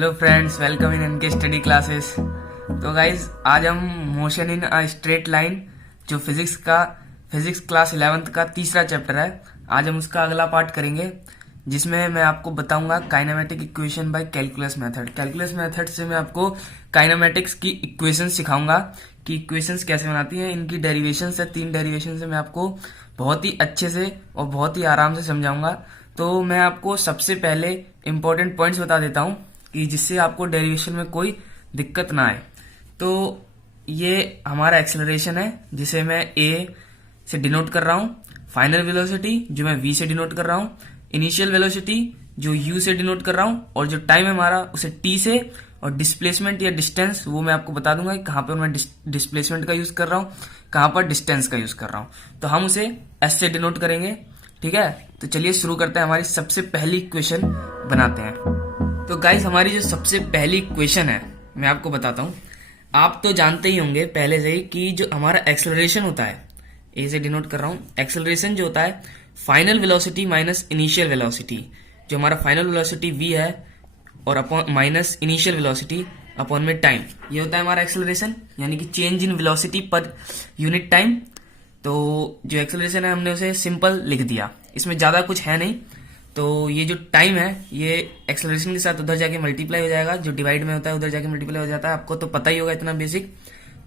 Hello friends, welcome in इनके study classes. तो guys आज हम motion in a straight line जो फिजिक्स क्लास 11th का तीसरा चैप्टर है, आज हम उसका अगला पार्ट करेंगे, जिसमें मैं आपको बताऊंगा kinematic equation by calculus method. Calculus method से मैं आपको काइनेमेटिक्स की इक्वेशन सिखाऊंगा कि इक्वेशंस कैसे बनाती हैं। इनकी डेरिवेशन से 3 डेरिवेशन से मैं आपको बहुत ही अच्छे से और बहुत ही आराम से समझाऊंगा। तो मैं आपको सबसे पहले इंपॉर्टेंट पॉइंट्स बता देता हूं कि जिससे आपको डेरिवेशन में कोई दिक्कत ना आए। तो ये हमारा एक्सेलरेशन है, जिसे मैं ए से डिनोट कर रहा हूं। फाइनल वेलोसिटी जो मैं वी से डिनोट कर रहा हूं। इनिशियल वेलोसिटी जो यू से डिनोट कर रहा हूं। और जो टाइम है हमारा उसे टी से। और डिस्प्लेसमेंट या डिस्टेंस वो मैं आपको बता दूंगा कि कहां पर मैं डिस्प्लेसमेंट का यूज कर रहा हूं, कहां पर डिस्टेंस का यूज कर रहा हूं। तो हम उसे एस से डिनोट करेंगे। ठीक है, तो चलिए शुरू करते हैं। हमारी सबसे पहली इक्वेशन बनाते हैं। तो गाइस हमारी जो सबसे पहली इक्वेशन है मैं आपको बताता हूं। आप तो जानते ही होंगे पहले से ही कि जो हमारा एक्सेलरेशन होता है, ए से डिनोट कर रहा हूं, एक्सेलरेशन जो होता है final velocity minus initial velocity. जो हमारा फाइनल वेलोसिटी वी है और upon minus initial velocity upon में टाइम, ये होता है हमारा एक्सेलरेशन, यानी कि change in velocity per unit time. तो जो एक्सेलरेशन है हमने उसे सिंपल लिख दिया, इसमें ज्यादा कुछ है नहीं। तो ये जो टाइम है ये एक्सेलरेशन के साथ उधर जाके मल्टीप्लाई हो जाएगा, जो डिवाइड में होता है उधर जाके मल्टीप्लाई हो जाता है, आपको तो पता ही होगा इतना बेसिक।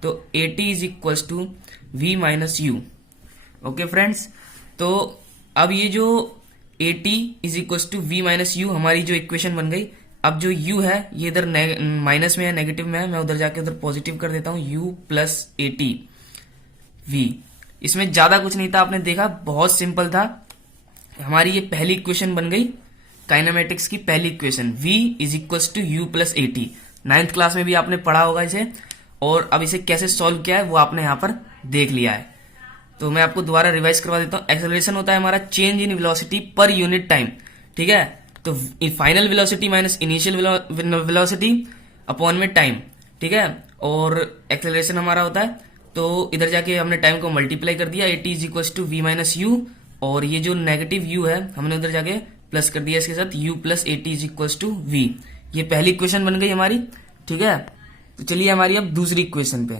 तो AT is equals to V minus u. Okay friends, तो अब ये जो AT is equals to V minus u हमारी जो इक्वेशन बन गई। अब जो U है ये इधर माइनस में है, नेगेटिव में है, मैं उधर जाके उधर पॉजिटिव कर देता हूं, U प्लस AT V। इसमें ज्यादा कुछ नहीं था, आपने देखा बहुत सिंपल था। हमारी ये पहली इक्वेशन बन गई, काइनेमेटिक्स की पहली equation, V is equals to u plus AT। 9th class में भी आपने पढ़ा होगा इसे, और अब इसे कैसे सॉल्व किया है वो आपने यहाँ पर देख लिया है। तो मैं आपको दोबारा रिवाइज करवा देता हूँ। एक्सेलरेशन होता है हमारा change in velocity per unit time. ठीक है, तो final velocity minus initial velocity upon में टाइम। ठीक है, और एक्सेलरेशन हमारा होता है, तो इधर जाके हमने टाइम को मल्टीप्लाई कर दिया, AT is equals to V minus u, और ये जो नेगेटिव u है हमने उधर जाके प्लस कर दिया इसके साथ, u plus AT is equals to V। ये पहली इक्वेशन बन गई हमारी। ठीक है, तो चलिए हमारी अब दूसरी इक्वेशन पे।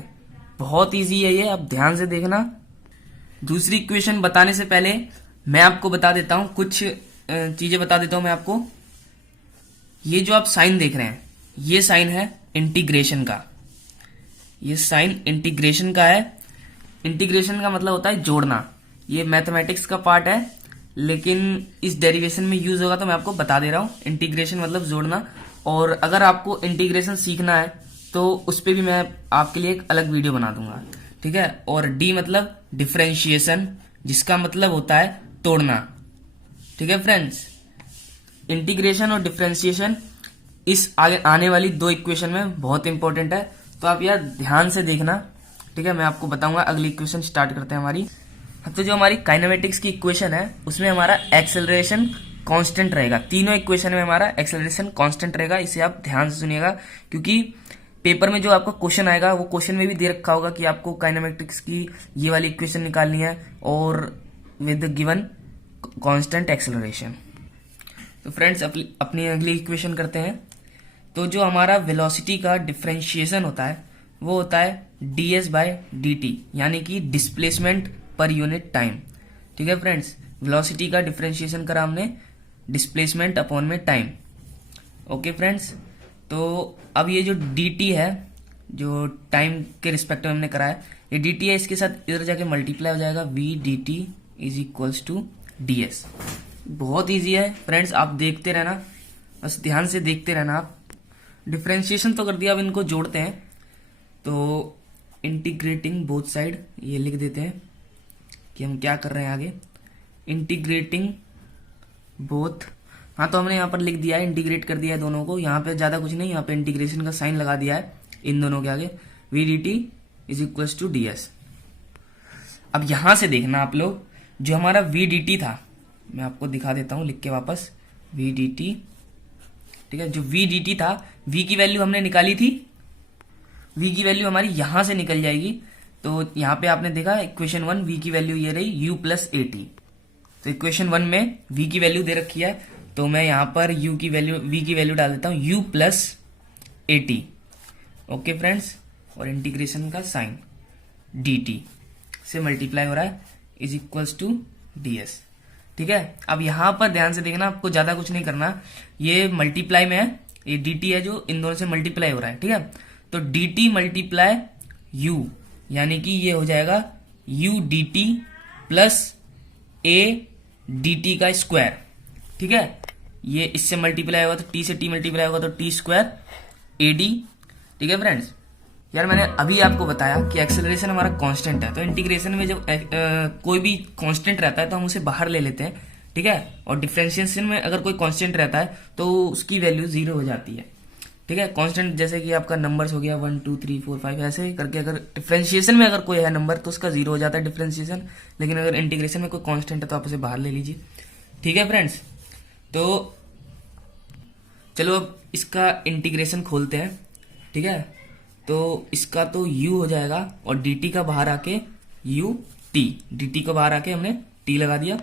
बहुत इजी है ये, अब ध्यान से देखना। दूसरी इक्वेशन बताने से पहले मैं आपको बता देता हूं, कुछ चीजें बता देता हूं मैं आपको। ये जो आप साइन देख रहे हैं ये साइन है इंटीग्रेशन का, ये साइन इंटीग्रेशन का है। इंटीग्रेशन का मतलब होता है जोड़ना। ये मैथमेटिक्स का पार्ट है, लेकिन इस डेरिवेशन में यूज होगा तो मैं आपको बता दे रहा हूं। इंटीग्रेशन मतलब जोड़ना, और अगर आपको इंटीग्रेशन सीखना है तो उस पर भी मैं आपके लिए एक अलग वीडियो बना दूंगा। ठीक है, और डी मतलब डिफरेंशिएशन, जिसका मतलब होता है तोड़ना। ठीक है फ्रेंड्स, इंटीग्रेशन और डिफरेंशिएशन इस आगे आने वाली 2 इक्वेशन में बहुत इंपॉर्टेंट है, तो आप यार ध्यान से देखना। ठीक है, मैं आपको बताऊंगा। अगली इक्वेशन स्टार्ट करते हैं हमारी। तो जो हमारी काइनेमेटिक्स की इक्वेशन है उसमें हमारा एक्सेलरेशन कांस्टेंट रहेगा। तीनों इक्वेशन में हमारा एक्सेलरेशन कांस्टेंट रहेगा। इसे आप ध्यान से सुनिएगा, क्योंकि पेपर में जो आपका क्वेश्चन आएगा वो क्वेश्चन में भी दे रखा होगा कि आपको काइनेमेटिक्स की ये वाली इक्वेशन निकालनी है और विद गिवन कांस्टेंट एक्सेलरेशन। तो फ्रेंड्स अपनी अगली इक्वेशन करते हैं। तो जो हमारा वेलोसिटी का डिफरेंशिएशन होता है वो होता है ds बाय dt, यानी कि डिस्प्लेसमेंट पर यूनिट टाइम। ठीक है फ्रेंड्स, वेलोसिटी का डिफरेंशिएशन करा हमने डिस्प्लेसमेंट अपॉन में टाइम। ओके फ्रेंड्स, तो अब ये जो dt है जो टाइम के रिस्पेक्ट में हमने करा है, ये dt है, इसके साथ इधर जाके मल्टीप्लाई हो जाएगा, v dt is equals to ds। बहुत इजी है फ्रेंड्स, आप देखते रहना, बस ध्यान से देखते रहना। आप डिफरेंशिएशन तो कर दिया, अब इनको जोड़ते हैं। तो इंटीग्रेटिंग बोथ साइड ये लिख देते हैं कि हम क्या कर रहे हैं आगे। इंटीग्रेटिंग बोथ, हाँ तो हमने यहाँ पर लिख दिया है, इंटीग्रेट कर दिया है दोनों को। यहाँ पे ज्यादा कुछ नहीं, यहाँ पे इंटीग्रेशन का साइन लगा दिया है इन दोनों के आगे, v dt is equals to ds। अब यहां से देखना आप लोग, जो हमारा v dt था मैं आपको दिखा देता हूं लिख के वापस, v dt। ठीक है, जो v dt था, v की वैल्यू हमने निकाली थी, v की वैल्यू हमारी यहां से निकल जाएगी। तो यहाँ पे आपने देखा इक्वेशन 1 v की वैल्यू ये रही u प्लस AT। तो इक्वेशन 1 में v की वैल्यू दे रखी है, तो मैं यहाँ पर v की वैल्यू डाल देता हूँ u प्लस 80। ओके फ्रेंड्स, और इंटीग्रेशन का साइन dt से मल्टीप्लाई हो रहा है इज इक्वल्स टू ds। ठीक है, अब यहां पर ध्यान से देखना, आपको ज्यादा कुछ नहीं करना, ये मल्टीप्लाई में है, ये dt है जो इन दोनों से मल्टीप्लाई हो रहा है। ठीक है, तो dt मल्टीप्लाई u, यानी कि ये हो जाएगा u dt plus a dt का स्क्वायर। ठीक है, ये इससे मल्टीप्लाई होगा तो t से t मल्टीप्लाई होगा तो t स्क्वायर ad। ठीक है फ्रेंड्स, यार मैंने अभी आपको बताया कि एक्सेलरेशन हमारा कांस्टेंट है, तो इंटीग्रेशन में जब कोई भी कांस्टेंट रहता है तो हम उसे बाहर ले लेते हैं। ठीक है, और डिफरेंशिएशन में अगर कोई कांस्टेंट रहता है तो उसकी वैल्यू 0 हो जाती है। ठीक है, कांस्टेंट जैसे कि आपका नंबर्स हो गया 1 2 3 4 5 ऐसे करके, अगर डिफरेंशिएशन में अगर कोई है नंबर तो उसका 0 हो जाता है डिफरेंशिएशन, लेकिन अगर इंटीग्रेशन में कोई कांस्टेंट है तो आप उसे बाहर ले लीजिए। ठीक है फ्रेंड्स, तो चलो अब इसका इंटीग्रेशन खोलते हैं। ठीक है, तो इसका तो u हो जाएगा और dt का बाहर आके u t, dt का बाहर आके हमने t लगा दिया,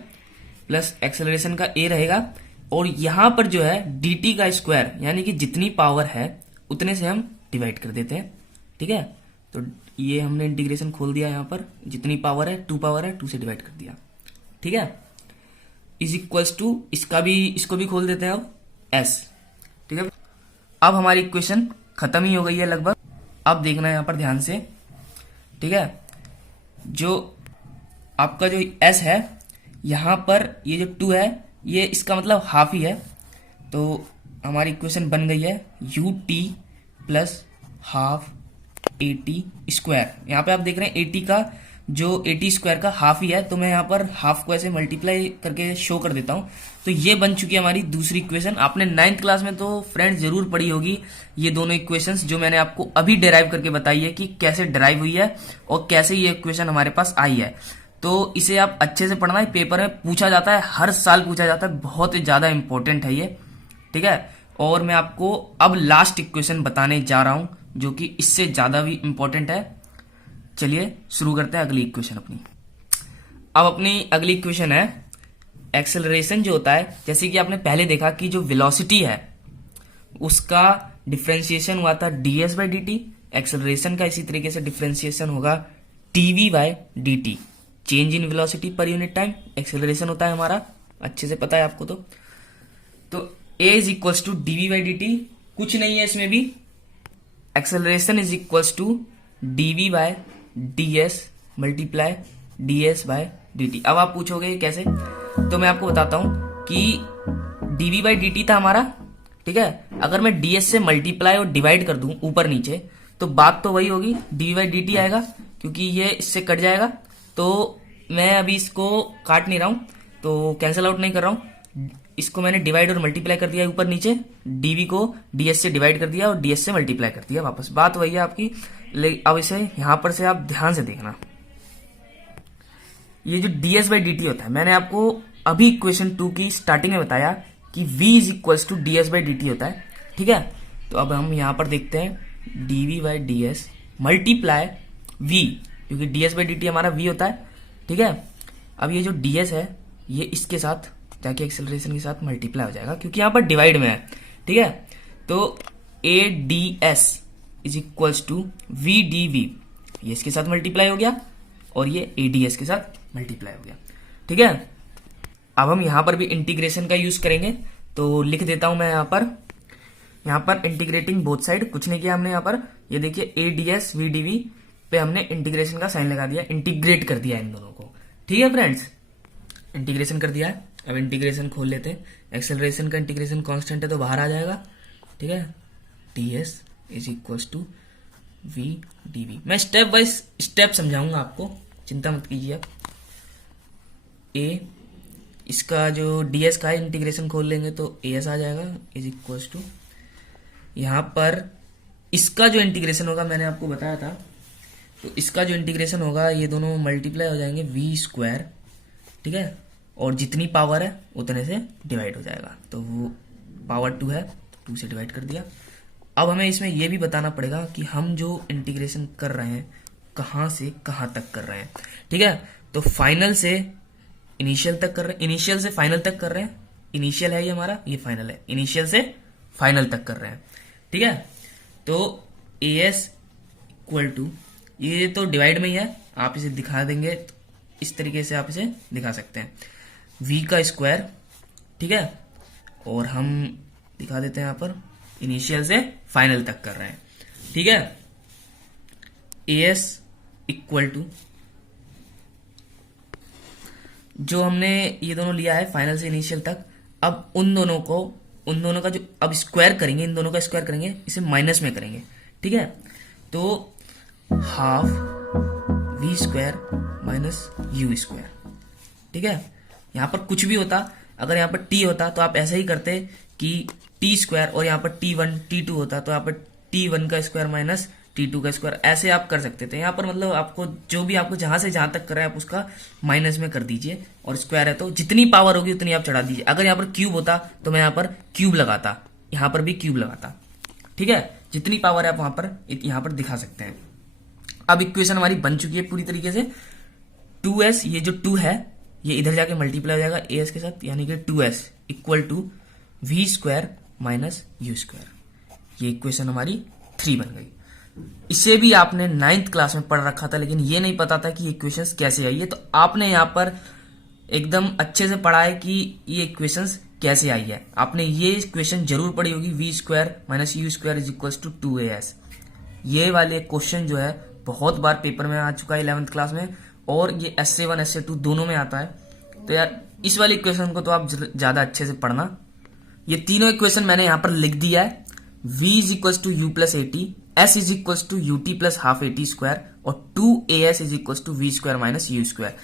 प्लस एक्सेलरेशन का a रहेगा, और यहां पर जो है dt का स्क्वायर, यानी कि जितनी पावर है उतने से हम डिवाइड कर देते हैं। ठीक है, तो ये हमने इंटीग्रेशन खोल दिया, यहां पर जितनी पावर है 2 पावर है 2 से डिवाइड कर दिया। ठीक है, इज इक्वल्स टू इसको भी खोल देते हैं अब s। ठीक है, अब हमारी इक्वेशन खत्म ही हो गई है लगभग। अब देखना है यहां पर ध्यान से। ठीक है, जो आपका जो s है यहां पर ये जो 2 है ये इसका मतलब हाफ ही है, तो हमारी इक्वेशन बन गई है ut प्लस हाफ 80 स्क्वायर। यहाँ पे आप देख रहे हैं 80 का जो 80 स्क्वायर का हाफ ही है, तो मैं यहाँ पर हाफ को ऐसे मल्टीप्लाई करके शो कर देता हूँ। तो ये बन चुकी है हमारी दूसरी इक्वेशन। आपने 9th क्लास में तो फ्रेंड्स जरूर पढ़ी होगी ये दोनों इक्वेशंस, जो मैंने आपको अभी डिराइव करके बताई है कि कैसे डिराइव हुई है और कैसे ये इक्वेशन हमारे पास आई है। तो इसे आप अच्छे से पढ़ना, पेपर में पूछा जाता है, हर साल पूछा जाता है, बहुत ही ज्यादा इंपॉर्टेंट है ये। ठीक है, और मैं आपको अब लास्ट इक्वेशन बताने जा रहा हूं जो कि इससे ज्यादा भी इंपॉर्टेंट है। चलिए शुरू करते हैं अगली इक्वेशन अपनी। अब अपनी अगली इक्वेशन है एक्सेलरेशन जो होता है, जैसे कि आपने पहले देखा कि जो वेलोसिटी है उसका डिफरेंशिएशन हुआ था ds बाई dt, एक्सेलरेशन का इसी तरीके से डिफरेंशिएशन होगा dv by dt, change in velocity per unit time acceleration होता है हमारा, अच्छे से पता है आपको। तो a is equals to dv by dt, कुछ नहीं है इसमें भी, acceleration is equals to dv by ds multiply ds by dt। अब आप पूछोगे कैसे, तो मैं आपको बताता हूं कि dv बाई dt था हमारा। ठीक है, अगर मैं ds से मल्टीप्लाई और डिवाइड कर दूं ऊपर नीचे तो बात तो वही होगी, dv बाई dt आएगा, क्योंकि ये इससे कट जाएगा। तो मैं अभी इसको काट नहीं रहा हूं, तो कैंसिल आउट नहीं कर रहा हूं, इसको मैंने डिवाइड और मल्टीप्लाई कर दिया ऊपर नीचे, dv को ds से डिवाइड कर दिया और ds से मल्टीप्लाई कर दिया वापस, बात वही है आपकी। अब इसे यहां पर से आप ध्यान से देखना, ये जो ds बाई dt होता है, मैंने आपको अभी इक्वेशन 2 की स्टार्टिंग में बताया कि v is equals to ds by dt होता है। ठीक है, तो अब हम यहां पर देखते हैं dv by ds multiply v, क्योंकि ds बाई dt हमारा v होता है। ठीक है, अब ये जो ds है ये इसके साथ जाके एक्सेलरेशन के साथ मल्टीप्लाई हो जाएगा, क्योंकि यहां पर डिवाइड में है। ठीक है, तो ads is equals to v dv, ये इसके साथ मल्टीप्लाई हो गया और ये ads के साथ मल्टीप्लाई हो गया। ठीक है, अब हम यहां पर भी इंटीग्रेशन का यूज करेंगे, तो लिख देता हूं मैं यहां पर इंटीग्रेटिंग बोथ साइड, कुछ नहीं किया हमने यहां पर, ये देखिए ads v dv पे हमने इंटीग्रेशन का साइन लगा दिया, इंटीग्रेट कर दिया इन दोनों को। ठीक है फ्रेंड्स, इंटीग्रेशन कर दिया है। अब इंटीग्रेशन खोल लेते हैं, एक्सेलरेशन का इंटीग्रेशन कांस्टेंट है तो बाहर आ जाएगा। ठीक है, ds is equals to v dv। मैं स्टेप बाय स्टेप समझाऊंगा आपको, चिंता मत कीजिए आप। a इसका जो ds का इंटीग्रेशन खोल लेंगे तो as आ जाएगा इज इक्वल्स टू, यहां पर इसका जो इंटीग्रेशन होगा मैंने आपको बताया था, तो इसका जो इंटीग्रेशन होगा ये दोनों मल्टीप्लाई हो जाएंगे v स्क्वायर। ठीक है, और जितनी पावर है उतने से डिवाइड हो जाएगा, तो वो पावर 2 है, 2 से डिवाइड कर दिया। अब हमें इसमें यह भी बताना पड़ेगा कि हम जो इंटीग्रेशन कर रहे हैं कहां से कहां तक कर रहे हैं। ठीक है, तो फाइनल से इनिशियल तक कर रहे हैं, इनिशियल से फाइनल तक कर रहे हैं, इनिशियल है ये हमारा, ये फाइनल है, इनिशियल से फाइनल तक कर रहे हैं। ठीक है, तो ए एस इक्वल टू, ये तो डिवाइड में ही है, आप इसे दिखा देंगे तो इस तरीके से आप इसे दिखा सकते हैं, v का स्क्वायर, ठीक है, और हम दिखा देते हैं यहाँ पर इनिशियल से फाइनल तक कर रहे हैं, ठीक है। ए एस इक्वल टू, जो हमने ये दोनों लिया है फाइनल से इनिशियल तक, अब उन दोनों का जो अब स्क्वायर करेंगे, इन दोनों का स्क्वायर करेंगे, इसे माइनस में करेंगे, ठीक है। तो half v square minus u square, ठीक है। यहां पर कुछ भी होता, अगर यहां पर टी होता तो आप ऐसा ही करते कि टी स्क्वायर, और यहां पर T1 T2 होता तो यहां पर T1 का स्क्वायर माइनस T2 का स्क्वायर, ऐसे आप कर सकते थे। यहाँ पर मतलब आपको जो भी आपको जहां से जहां तक कर रहा है आप उसका माइनस में कर दीजिए, और स्क्वायर है तो जितनी पावर होगी उतनी आप चढ़ा दीजिए। अगर यहाँ पर क्यूब होता तो मैं यहाँ पर क्यूब लगाता, यहाँ पर भी क्यूब लगाता, ठीक है। जितनी पावर है आप वहां पर यहाँ पर दिखा सकते हैं। अब इक्वेशन हमारी बन चुकी है पूरी तरीके से। 2s, ये जो 2 है ये इधर जाके मल्टीप्लाई हो जाएगा as के साथ, यानी कि 2s equal to v square minus u square. ये इक्वेशन हमारी 3 बन गई। इसे भी आपने 9th क्लास में पढ़ रखा था, लेकिन ये नहीं पता था कि इक्वेशंस कैसे आई है, तो आपने यहाँ पर एकदम अच्छे से पढ़ा है कि ये इक्वेशंस कैसे आई है। आपने ये इक्वेशन जरूर पढ़ी होगी, v square minus u square is equal to 2as। ये वाले क्वेश्चन जो है बहुत बार पेपर में आ चुका है 11th क्लास में, और ये essay 1 essay 2 दोनों में आता है। तो यार इस वाले इक्वेशन को तो आप ज्यादा अच्छे से पढ़ना। ये तीनों इक्वेशन मैंने यहाँ पर लिख दिया है। v is equal to u plus a t, s is equal to u t plus half a t square, और 2as is equal to v square minus u square.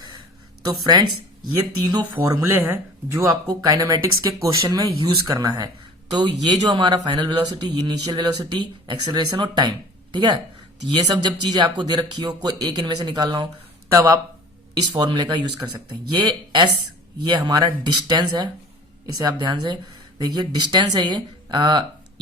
तो फ्रेंड्स ये तीनों फॉर्मूले हैं जो आपको काइनेमेटिक्स के क्वेश्चन में यूज करना है। तो ये जो हमारा final velocity, initial velocity, acceleration और टाइम, ठीक है, तो ये सब जब चीजें आपको दे रखी हो, कोई एक इनमें से निकालना हो, तब आप इस फॉर्मूले का यूज कर सकते हैं। ये s, ये हमारा डिस्टेंस है, इसे आप ध्यान से देखिए, डिस्टेंस है ये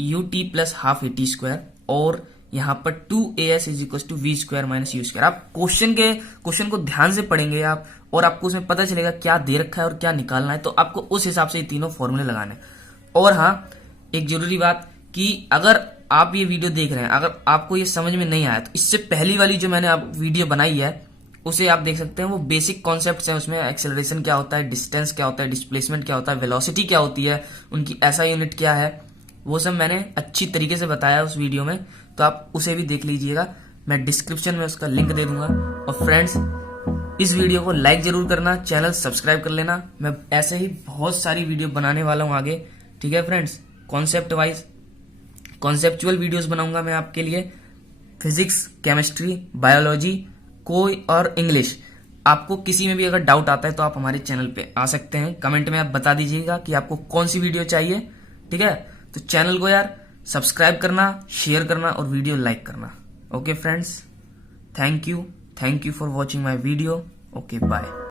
u t plus half a t square, और यहाँ पर 2as is equal to v square minus u square. आप क्वेश्चन को ध्यान से पढ़ेंगे आप, और आपको उसमें पता चलेगा क्या दे रखा है और क्या निकालना है, तो आपको उस हिसाब से ये तीनों फॉर्मूले लगाने। और हाँ, एक जरूरी बात कि अगर आप ये वीडियो देख रहे हैं, अगर आपको ये समझ में नहीं आया, तो इससे पहली वाली जो मैंने आप वीडियो बनाई है उसे आप देख सकते हैं। वो बेसिक कॉन्सेप्ट्स हैं, उसमें एक्सेलरेशन क्या होता है, डिस्टेंस क्या होता है, डिस्प्लेसमेंट क्या होता है, वेलोसिटी क्या होती है, उनकी SI यूनिट क्या है, वो सब मैंने अच्छी तरीके से बताया उस वीडियो में, तो आप उसे भी देख लीजिएगा। मैं डिस्क्रिप्शन में उसका लिंक दे दूंगा। और फ्रेंड्स इस वीडियो को लाइक जरूर करना, चैनल सब्सक्राइब कर लेना। मैं ऐसे ही बहुत सारी वीडियो बनाने वाला हूँ आगे, ठीक है friends. Concept wise conceptual videos बनाऊंगा मैं आपके लिए, फिजिक्स, केमिस्ट्री, बायोलॉजी, कोई और इंग्लिश। आपको किसी में भी अगर डाउट आता है तो आप हमारे चैनल पे आ सकते हैं, कमेंट में आप बता दीजिएगा कि आपको कौन सी वीडियो चाहिए, ठीक है। तो चैनल को यार सब्सक्राइब करना, शेयर करना और वीडियो लाइक करना। Okay friends, thank you for watching my video. Okay bye.